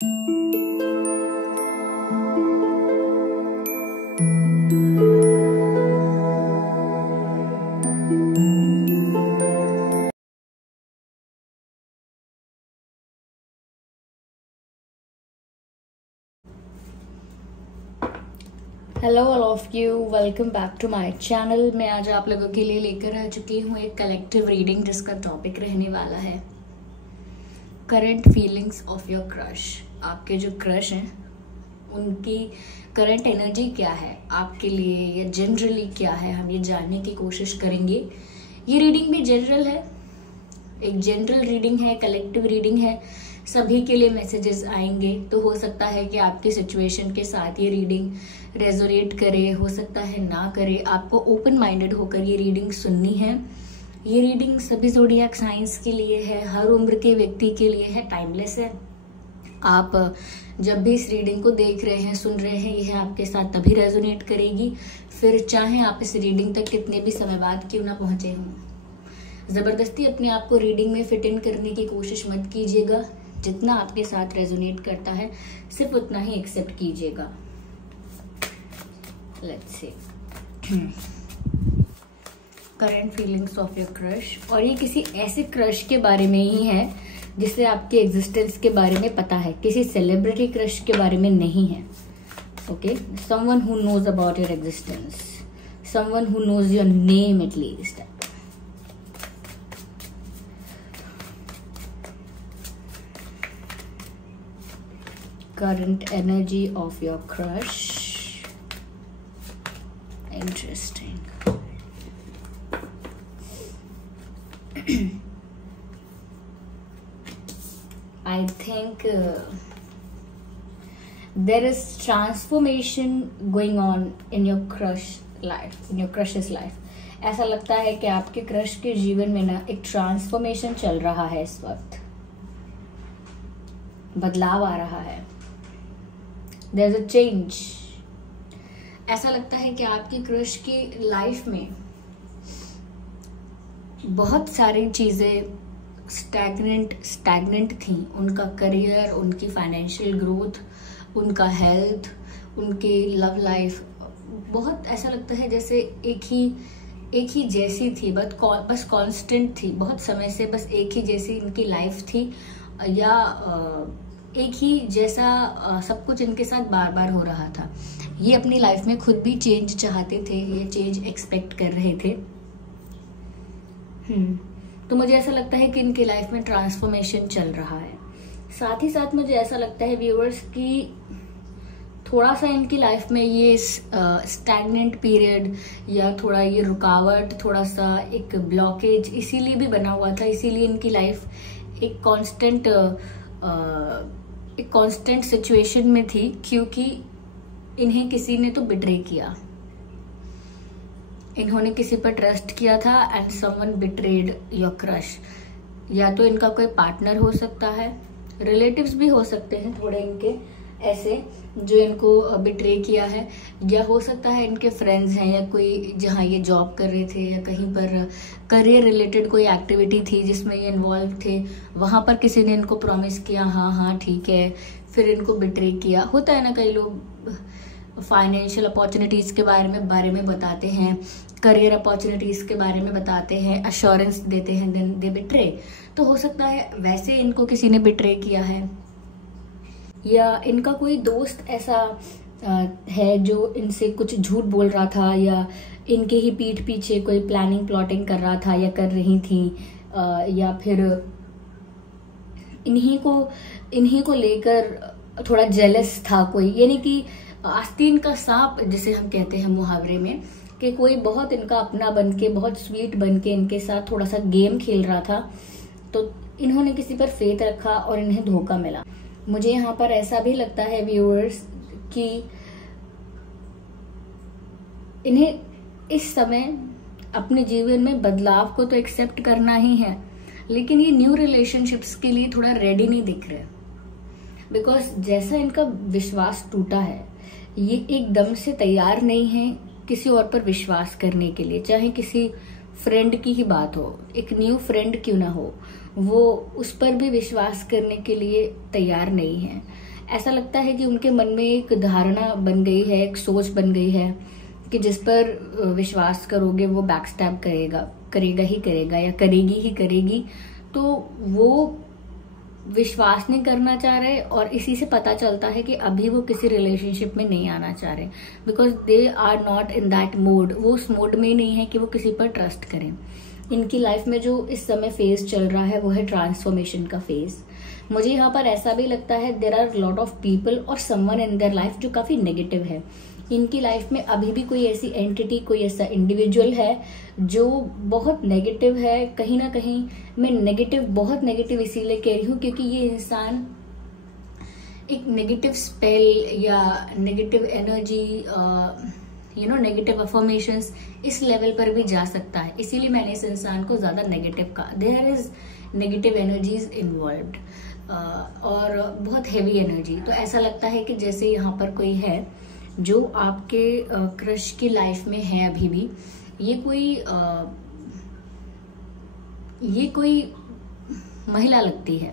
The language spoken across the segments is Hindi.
Hello all of you, welcome back to my channel. मैं आज आप लोगों के लिए लेकर आ चुकी हूँ एक कलेक्टिव रीडिंग जिसका टॉपिक रहने वाला है current feelings of your crush. आपके जो क्रश हैं उनकी करंट एनर्जी क्या है आपके लिए या जनरली क्या है, हम ये जानने की कोशिश करेंगे। ये रीडिंग भी जनरल है, एक जनरल रीडिंग है, कलेक्टिव रीडिंग है, सभी के लिए मैसेजेस आएंगे। तो हो सकता है कि आपकी सिचुएशन के साथ ये रीडिंग रेजोनेट करे, हो सकता है ना करे। आपको ओपन माइंडेड होकर ये रीडिंग सुननी है। ये रीडिंग सभी ज़ोडिएक साइंस के लिए है, हर उम्र के व्यक्ति के लिए है, टाइमलेस है। आप जब भी इस रीडिंग को देख रहे हैं, सुन रहे हैं, यह आपके साथ तभी रेजोनेट करेगी, फिर चाहे आप इस रीडिंग तक कितने भी समय बाद क्यों ना पहुंचे हों। ज़बरदस्ती अपने आप को रीडिंग में फिट इन करने की कोशिश मत कीजिएगा। जितना आपके साथ रेजोनेट करता है सिर्फ उतना ही एक्सेप्ट कीजिएगा। Let's see current feelings of your crush. और ये किसी ऐसे क्रश के बारे में ही है जिससे आपके एग्जिस्टेंस के बारे में पता है, किसी सेलिब्रिटी क्रश के बारे में नहीं है। Okay, someone who knows about your existence, someone who knows your name at least. Current energy of your crush. Interesting. I think there is transformation going on in your crush life, in your crush's life. ऐसा लगता है कि आपके क्रश के जीवन में ना एक ट्रांसफॉर्मेशन चल रहा है। इस वक्त बदलाव आ रहा है। There's a change. ऐसा लगता है कि आपकी क्रश की लाइफ में बहुत सारी चीजें स्टैग्नेंट थी। उनका करियर, उनकी फाइनेंशियल ग्रोथ, उनका हेल्थ, उनकी लव लाइफ, बहुत ऐसा लगता है जैसे एक ही जैसी थी, बस कांस्टेंट थी। बहुत समय से बस एक ही जैसी इनकी लाइफ थी, या एक ही जैसा सब कुछ इनके साथ बार बार हो रहा था। ये अपनी लाइफ में खुद भी चेंज चाहते थे, ये चेंज एक्सपेक्ट कर रहे थे। तो मुझे ऐसा लगता है कि इनकी लाइफ में ट्रांसफॉर्मेशन चल रहा है। साथ ही साथ मुझे ऐसा लगता है व्यूअर्स की थोड़ा सा इनकी लाइफ में ये स्टैग्नेंट पीरियड या थोड़ा ये रुकावट, थोड़ा सा एक ब्लॉकेज इसीलिए भी बना हुआ था। इसीलिए इनकी लाइफ एक कांस्टेंट सिचुएशन में थी, क्योंकि इन्हें किसी ने तो बिट्रे किया। इन्होंने किसी पर ट्रस्ट किया था and someone betrayed your crush. या तो इनका कोई पार्टनर हो सकता है, रिलेटिव्स भी हो सकते हैं थोड़े इनके ऐसे जो इनको बिट्रे किया है, या हो सकता है इनके फ्रेंड्स हैं, या कोई जहाँ ये जॉब कर रहे थे या कहीं पर करियर रिलेटेड कोई एक्टिविटी थी जिसमें ये इन्वॉल्व थे, वहां पर किसी ने इनको प्रॉमिस किया हाँ ठीक है, फिर इनको बिट्रे किया। होता है ना, कई लोग फाइनेंशियल अपॉर्चुनिटीज के बारे में बताते हैं, करियर अपॉर्चुनिटीज के बारे में बताते हैं, अश्योरेंस देते हैं, देन दे बिट्रे। तो हो सकता है वैसे इनको किसी ने बिट्रे किया है, या इनका कोई दोस्त ऐसा है जो इनसे कुछ झूठ बोल रहा था, या इनके ही पीठ पीछे कोई प्लानिंग प्लॉटिंग कर रहा था या कर रही थी, या फिर इन्हीं को लेकर थोड़ा जेलस था कोई। यानी कि आस्तीन का सांप जिसे हम कहते हैं मुहावरे में, कि कोई बहुत इनका अपना बनके, बहुत स्वीट बनके इनके साथ थोड़ा सा गेम खेल रहा था। तो इन्होंने किसी पर फेथ रखा और इन्हें धोखा मिला। मुझे यहाँ पर ऐसा भी लगता है व्यूअर्स कि इन्हें इस समय अपने जीवन में बदलाव को तो एक्सेप्ट करना ही है, लेकिन ये न्यू रिलेशनशिप्स के लिए थोड़ा रेडी नहीं दिख रहे। बिकॉज जैसा इनका विश्वास टूटा है, ये एकदम से तैयार नहीं है किसी और पर विश्वास करने के लिए। चाहे किसी फ्रेंड की ही बात हो, एक न्यू फ्रेंड क्यों ना हो, वो उस पर भी विश्वास करने के लिए तैयार नहीं है। ऐसा लगता है कि उनके मन में एक धारणा बन गई है, एक सोच बन गई है कि जिस पर विश्वास करोगे वो बैकस्टैब करेगा ही करेगा या करेगी ही करेगी। तो वो विश्वास नहीं करना चाह रहे और इसी से पता चलता है कि अभी वो किसी रिलेशनशिप में नहीं आना चाह रहे, because they are not in that mode. वो उस मोड में नहीं है कि वो किसी पर ट्रस्ट करें। इनकी लाइफ में जो इस समय फेज चल रहा है वो है ट्रांसफॉर्मेशन का फेज। मुझे यहाँ पर ऐसा भी लगता है there are lot of people और समवन इन देयर लाइफ जो काफी नेगेटिव है। इनकी लाइफ में अभी भी कोई ऐसी एंटिटी, कोई ऐसा इंडिविजुअल है जो बहुत नेगेटिव है। कहीं ना कहीं मैं बहुत नेगेटिव इसीलिए कह रही हूँ क्योंकि ये इंसान एक नेगेटिव स्पेल या नेगेटिव एनर्जी, नेगेटिव अफर्मेशंस इस लेवल पर भी जा सकता है। इसीलिए मैंने इस इंसान को ज्यादा नेगेटिव कहा। There is negative energies involved और बहुत हेवी एनर्जी। तो ऐसा लगता है कि जैसे यहाँ पर कोई है जो आपके क्रश की लाइफ में है अभी भी। ये कोई महिला लगती है,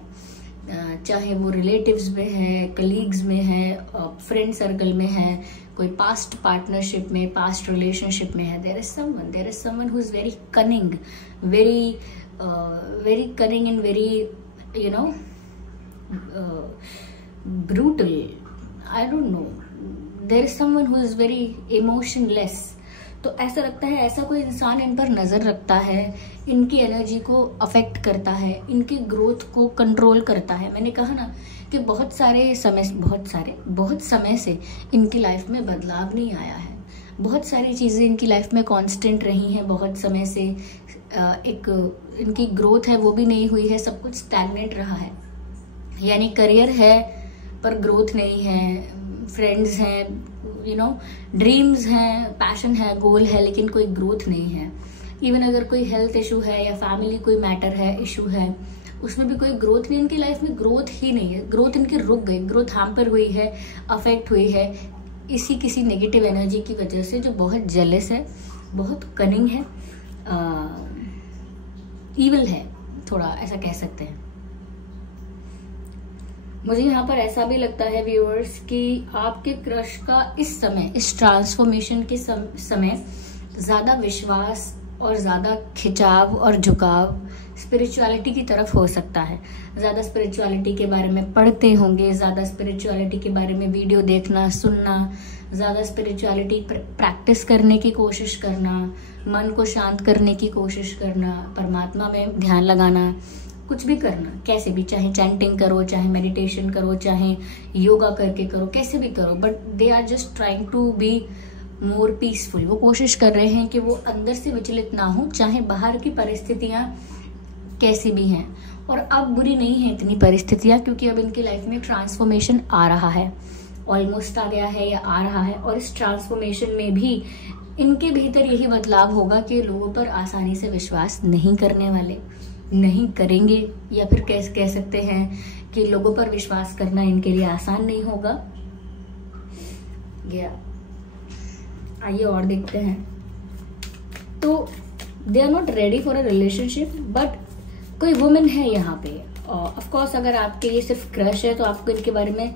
चाहे वो रिलेटिव्स में है, कलीग्स में है, फ्रेंड सर्कल में है, कोई पास्ट पार्टनरशिप में, पास्ट रिलेशनशिप में है। There is someone who is very cunning, very cunning and very brutal. I don't know, there is someone who is very emotionless. तो ऐसा लगता है ऐसा कोई इंसान इन पर नजर रखता है, इनकी एनर्जी को अफेक्ट करता है, इनकी ग्रोथ को कंट्रोल करता है। मैंने कहा ना कि बहुत समय से इनकी लाइफ में बदलाव नहीं आया है। बहुत सारी चीजें इनकी लाइफ में कांस्टेंट रही हैं। बहुत समय से एक इनकी ग्रोथ है वो भी नहीं हुई है, सब कुछ स्टैग्नेंट रहा है। यानी करियर है पर ग्रोथ नहीं है, फ्रेंड्स हैं, ड्रीम्स हैं, पैशन है, गोल है, लेकिन कोई ग्रोथ नहीं है। इवन अगर कोई हेल्थ इशू है या फैमिली कोई मैटर है, इशू है, उसमें भी कोई ग्रोथ नहीं। इनकी लाइफ में ग्रोथ ही नहीं है। ग्रोथ इनकी रुक गई, ग्रोथ हैम्पर हुई है, अफेक्ट हुई है इसी किसी नेगेटिव एनर्जी की वजह से जो बहुत जेलस है, बहुत कनिंग है, ईविल है, थोड़ा ऐसा कह सकते हैं। मुझे यहाँ पर ऐसा भी लगता है व्यूअर्स कि आपके क्रश का इस समय, इस ट्रांसफॉर्मेशन के समय ज्यादा विश्वास और ज्यादा खिंचाव और झुकाव स्पिरिचुअलिटी की तरफ हो सकता है। ज्यादा स्पिरिचुअलिटी के बारे में पढ़ते होंगे, ज्यादा स्पिरिचुअलिटी के बारे में वीडियो देखना, सुनना, ज्यादा स्पिरिचुअलिटी प्रैक्टिस करने की कोशिश करना, मन को शांत करने की कोशिश करना, परमात्मा में ध्यान लगाना, कुछ भी करना, कैसे भी, चाहे चैंटिंग करो, चाहे मेडिटेशन करो, चाहे योगा करके करो, कैसे भी करो, but they are just trying to be more peaceful. वो कोशिश कर रहे हैं कि वो अंदर से विचलित ना हो, चाहे बाहर की परिस्थितियां कैसी भी हैं। और अब बुरी नहीं है इतनी परिस्थितियां, क्योंकि अब इनकी लाइफ में ट्रांसफॉर्मेशन आ रहा है, ऑलमोस्ट आ गया है या आ रहा है। और इस ट्रांसफॉर्मेशन में भी इनके भीतर यही बदलाव होगा कि लोगों पर आसानी से विश्वास नहीं करने वाले, नहीं करेंगे, या फिर कैसे कह सकते हैं कि लोगों पर विश्वास करना इनके लिए आसान नहीं होगा। गया, आइए और देखते हैं। तो they are not ready for a relationship, but कोई वुमेन है यहाँ पे। ऑफ कोर्स अगर आपके लिए सिर्फ क्रश है तो आपको इनके बारे में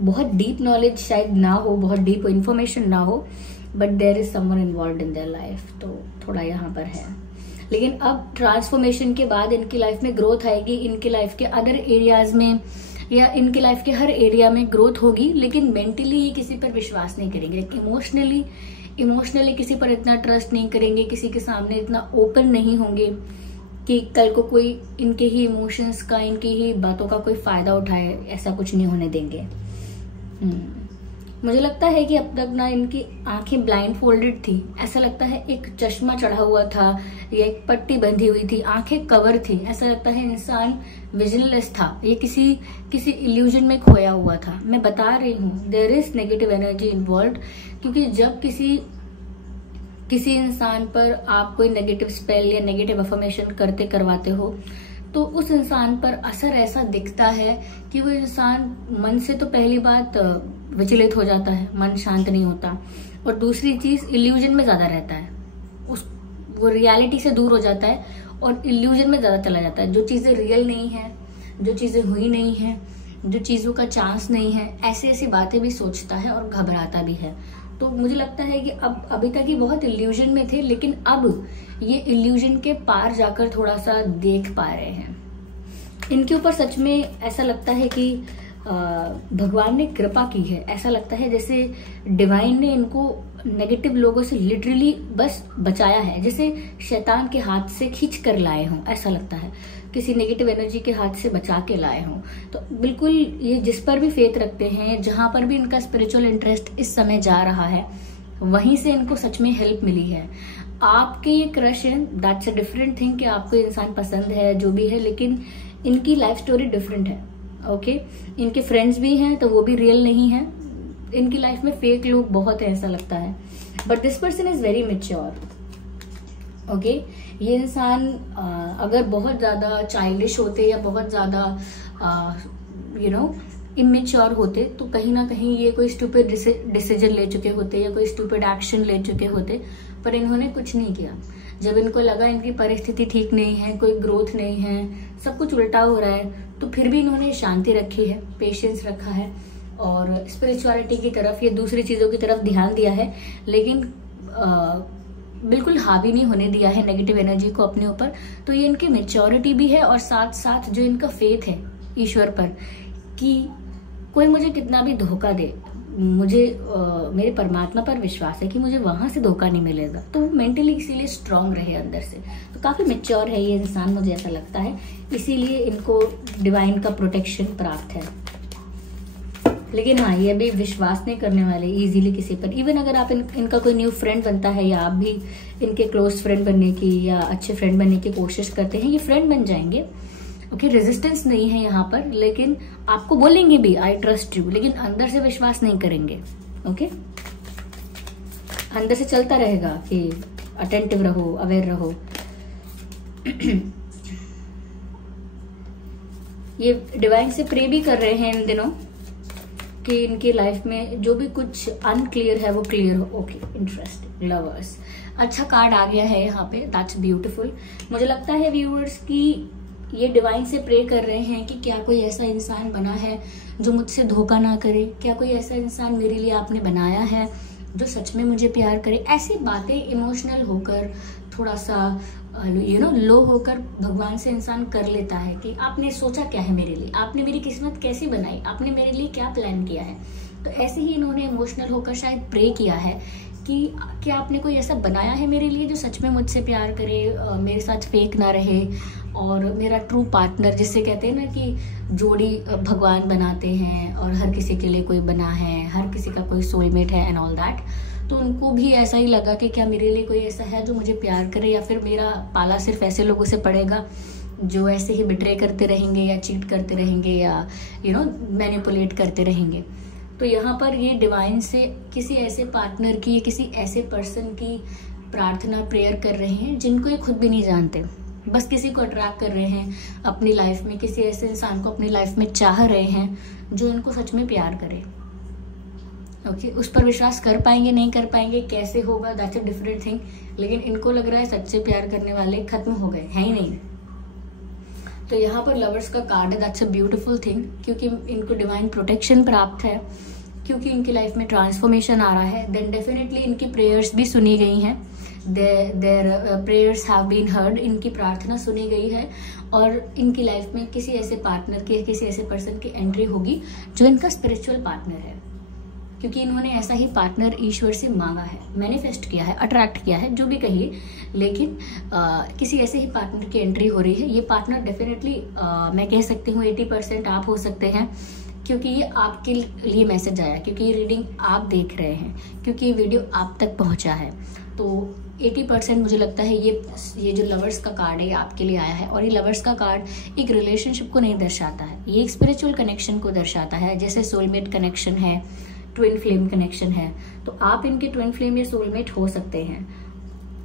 बहुत डीप नॉलेज शायद ना हो, बहुत डीप इंफॉर्मेशन ना हो, but there is someone involved in their life, तो थोड़ा यहाँ पर है। लेकिन अब ट्रांसफॉर्मेशन के बाद इनकी लाइफ में ग्रोथ आएगी, इनकी लाइफ के अदर एरियाज में या इनकी लाइफ के हर एरिया में ग्रोथ होगी, लेकिन मेंटली ये किसी पर विश्वास नहीं करेंगे, इमोशनली किसी पर इतना ट्रस्ट नहीं करेंगे, किसी के सामने इतना ओपन नहीं होंगे कि कल को कोई इनके ही इमोशंस का, इनकी ही बातों का कोई फायदा उठाए। ऐसा कुछ नहीं होने देंगे। मुझे लगता है कि अब तक ना इनकी आंखें ब्लाइंड फोल्डेड थी, ऐसा लगता है एक चश्मा चढ़ा हुआ था या एक पट्टी बंधी हुई थी, आंखें कवर थी। ऐसा लगता है इंसान विजनलेस था, ये किसी इल्यूजन में खोया हुआ था। मैं बता रही हूँ there is negative energy involved, क्योंकि जब किसी इंसान पर आप कोई नेगेटिव स्पेल या नेगेटिव अफर्मेशन करवाते हो तो उस इंसान पर असर ऐसा दिखता है कि वो इंसान मन से तो पहली बात विचलित हो जाता है, मन शांत नहीं होता, और दूसरी चीज इल्यूजन में ज्यादा रहता है, वो रियलिटी से दूर हो जाता है और इल्यूजन में ज्यादा चला जाता है। जो चीजें रियल नहीं है, जो चीजें हुई नहीं है, जो चीज़ों का चांस नहीं है, ऐसी ऐसी बातें भी सोचता है और घबराता भी है। तो मुझे लगता है कि अब अभी तक ये बहुत इल्यूजन में थे, लेकिन अब ये इल्यूजन के पार जाकर थोड़ा सा देख पा रहे हैं। इनके ऊपर सच में ऐसा लगता है कि भगवान ने कृपा की है। ऐसा लगता है जैसे डिवाइन ने इनको नेगेटिव लोगों से लिटरली बस बचाया है, जैसे शैतान के हाथ से खींच कर लाए हों। ऐसा लगता है किसी नेगेटिव एनर्जी के हाथ से बचा के लाए हों। तो बिल्कुल ये जिस पर भी फेथ रखते हैं, जहां पर भी इनका स्पिरिचुअल इंटरेस्ट इस समय जा रहा है, वहीं से इनको सच में हेल्प मिली है। आपके ये क्रश है, दैट्स अ डिफरेंट थिंग कि आपको इंसान पसंद है जो भी है, लेकिन इनकी लाइफ स्टोरी डिफरेंट है। ओके, इनके फ्रेंड्स भी हैं तो वो भी रियल नहीं है। इनकी लाइफ में फेक लोग बहुत है ऐसा लगता है, but this person is very mature. Okay, ये इंसान अगर बहुत ज्यादा चाइल्डिश होते या बहुत ज्यादा इमेच्योर होते तो कहीं ना कहीं ये कोई स्टूपिड डिसीजन ले चुके होते या कोई स्टूपिड एक्शन ले चुके होते, पर इन्होंने कुछ नहीं किया। जब इनको लगा इनकी परिस्थिति ठीक नहीं है, कोई ग्रोथ नहीं है, सब कुछ उल्टा हो रहा है, तो फिर भी इन्होंने शांति रखी है, पेशेंस रखा है और स्पिरिचुअलिटी की तरफ या दूसरी चीजों की तरफ ध्यान दिया है, लेकिन बिल्कुल हावी नहीं होने दिया है नेगेटिव एनर्जी को अपने ऊपर। तो ये इनकी मेच्योरिटी भी है और साथ साथ जो इनका फेथ है ईश्वर पर कि कोई मुझे कितना भी धोखा दे, मुझे मेरे परमात्मा पर विश्वास है कि मुझे वहां से धोखा नहीं मिलेगा। तो वो मेंटली इसीलिए स्ट्रांग रहे अंदर से। तो काफी मैच्योर है ये इंसान, मुझे ऐसा लगता है, इसीलिए इनको डिवाइन का प्रोटेक्शन प्राप्त है। लेकिन हाँ, ये भी विश्वास नहीं करने वाले इजीली किसी पर। इवन अगर आप इनका कोई न्यू फ्रेंड बनता है या आप भी इनके क्लोज फ्रेंड बनने की या अच्छे फ्रेंड बनने की कोशिश करते हैं, ये फ्रेंड बन जाएंगे। ओके, रेजिस्टेंस नहीं है यहाँ पर, लेकिन आपको बोलेंगे भी आई ट्रस्ट यू, लेकिन अंदर से विश्वास नहीं करेंगे। ओके, अंदर से चलता रहेगा कि अटेंटिव रहो, अवेयर रहो। ये डिवाइन से प्रे भी कर रहे हैं इन दिनों कि इनकी लाइफ में जो भी कुछ अनक्लियर है वो क्लियर हो। ओके, इंटरेस्टिंग, लवर्स अच्छा कार्ड आ गया है यहाँ पे, दैट्स ब्यूटीफुल। मुझे लगता है व्यूअर्स की ये डिवाइन से प्रे कर रहे हैं कि क्या कोई ऐसा इंसान बना है जो मुझसे धोखा ना करे, क्या कोई ऐसा इंसान मेरे लिए आपने बनाया है जो सच में मुझे प्यार करे। ऐसी बातें इमोशनल होकर थोड़ा सा लो होकर भगवान से इंसान कर लेता है कि आपने सोचा क्या है मेरे लिए, आपने मेरी किस्मत कैसी बनाई, आपने मेरे लिए क्या प्लान किया है। तो ऐसे ही इन्होंने इमोशनल होकर शायद प्रे किया है कि क्या आपने कोई ऐसा बनाया है मेरे लिए जो सच में मुझसे प्यार करे, मेरे साथ फेक ना रहे और मेरा ट्रू पार्टनर, जिससे कहते हैं ना कि जोड़ी भगवान बनाते हैं और हर किसी के लिए कोई बना है, हर किसी का कोई सोलमेट है एंड ऑल दैट। तो उनको भी ऐसा ही लगा कि क्या मेरे लिए कोई ऐसा है जो मुझे प्यार करे, या फिर मेरा पाला सिर्फ ऐसे लोगों से पड़ेगा जो ऐसे ही बिट्रे करते रहेंगे या चीट करते रहेंगे या मैनिपुलेट करते रहेंगे। तो यहाँ पर ये डिवाइन से किसी ऐसे पार्टनर की, किसी ऐसे पर्सन की प्रार्थना, प्रेयर कर रहे हैं जिनको ये खुद भी नहीं जानते, बस किसी को अट्रैक्ट कर रहे हैं अपनी लाइफ में, किसी ऐसे इंसान को अपनी लाइफ में चाह रहे हैं जो इनको सच में प्यार करे। ओके, उस पर विश्वास कर पाएंगे नहीं कर पाएंगे, कैसे होगा, दैट्स अ डिफरेंट थिंग, लेकिन इनको लग रहा है सच्चे प्यार करने वाले खत्म हो गए हैं ही नहीं। तो यहाँ पर लवर्स का कार्ड है, दैट्स अ ब्यूटीफुल थिंग, क्योंकि इनको डिवाइन प्रोटेक्शन प्राप्त है, क्योंकि इनकी लाइफ में ट्रांसफॉर्मेशन आ रहा है। देन डेफिनेटली इनकी प्रेयर्स भी सुनी गई हैं, their prayers have been heard, इनकी प्रार्थना सुनी गई है और इनकी लाइफ में किसी ऐसे पार्टनर की, किसी ऐसे पर्सन की एंट्री होगी जो इनका स्पिरिचुअल पार्टनर है, क्योंकि इन्होंने ऐसा ही पार्टनर ईश्वर से मांगा है, मैनिफेस्ट किया है, अट्रैक्ट किया है, जो भी कहिए, लेकिन किसी ऐसे ही पार्टनर की एंट्री हो रही है। ये पार्टनर डेफिनेटली मैं कह सकती हूँ 80% आप हो सकते हैं, क्योंकि ये आपके लिए मैसेज आया, क्योंकि ये रीडिंग आप देख रहे हैं, क्योंकि ये वीडियो आप तक पहुंचा है। तो 80% मुझे लगता है ये जो लवर्स का कार्ड है आपके लिए आया है। और ये लवर्स का कार्ड एक रिलेशनशिप को नहीं दर्शाता है, ये एक स्पिरिचुअल कनेक्शन को दर्शाता है, जैसे सोलमेट कनेक्शन है, ट्विन फ्लेम कनेक्शन है। तो आप इनके ट्विन फ्लेम या सोलमेट हो सकते हैं।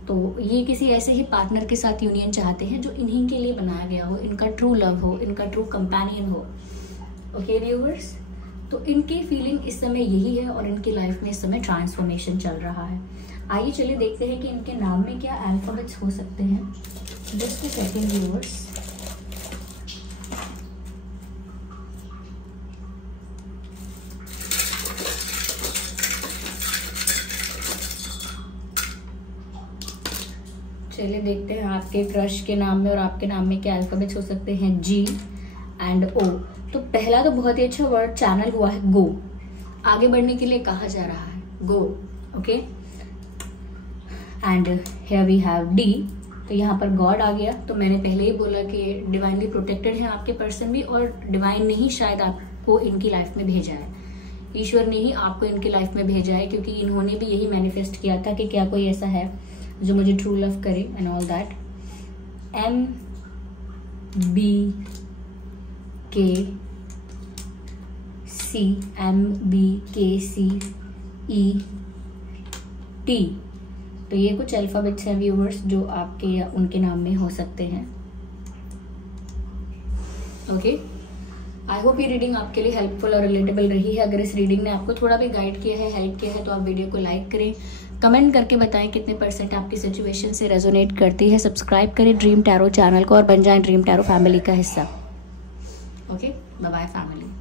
तो ये किसी ऐसे ही पार्टनर के साथ यूनियन चाहते हैं जो इन्हीं के लिए बनाया गया हो, इनका ट्रू लव हो, इनका ट्रू कंपेनियन हो। ओके व्यूअर्स, तो इनकी फीलिंग इस समय यही है और इनकी लाइफ में इस समय ट्रांसफॉर्मेशन चल रहा है। आइए चलिए देखते हैं कि इनके नाम में क्या अल्फाबेट्स हो सकते हैं। Just a second viewers. चलिए देखते हैं आपके क्रश के नाम में और आपके नाम में क्या अल्फाबेट्स हो सकते हैं, G एंड O। तो पहला तो बहुत ही अच्छा वर्ड चैनल हुआ है, गो। आगे बढ़ने के लिए कहा जा रहा है, go. Okay, and here we have D। तो यहाँ पर गॉड आ गया। तो मैंने पहले ही बोला कि डिवाइनली प्रोटेक्टेड है आपके पर्सन भी, और डिवाइन ने ही शायद आपको इनकी लाइफ में भेजा है, ईश्वर ने ही आपको इनकी लाइफ में भेजा है, क्योंकि इन्होंने भी यही मैनिफेस्ट किया था कि क्या कोई ऐसा है जो मुझे ट्रू लव करे एंड ऑल दैट। MBKCET। तो ये कुछ अल्फाबेट्स हैं व्यूवर्स जो आपके या उनके नाम में हो सकते हैं। ओके, आई होप ये रीडिंग आपके लिए हेल्पफुल और रिलेटेबल रही है। अगर इस रीडिंग ने आपको थोड़ा भी गाइड किया है, हेल्प किया है, तो आप वीडियो को लाइक करें, कमेंट करके बताएं कितने % आपकी सिचुएशन से रेजोनेट करती है। सब्सक्राइब करें ड्रीम टैरो चैनल को और बन जाएं ड्रीम टैरो फैमिली का हिस्सा। Okay, bye bye family.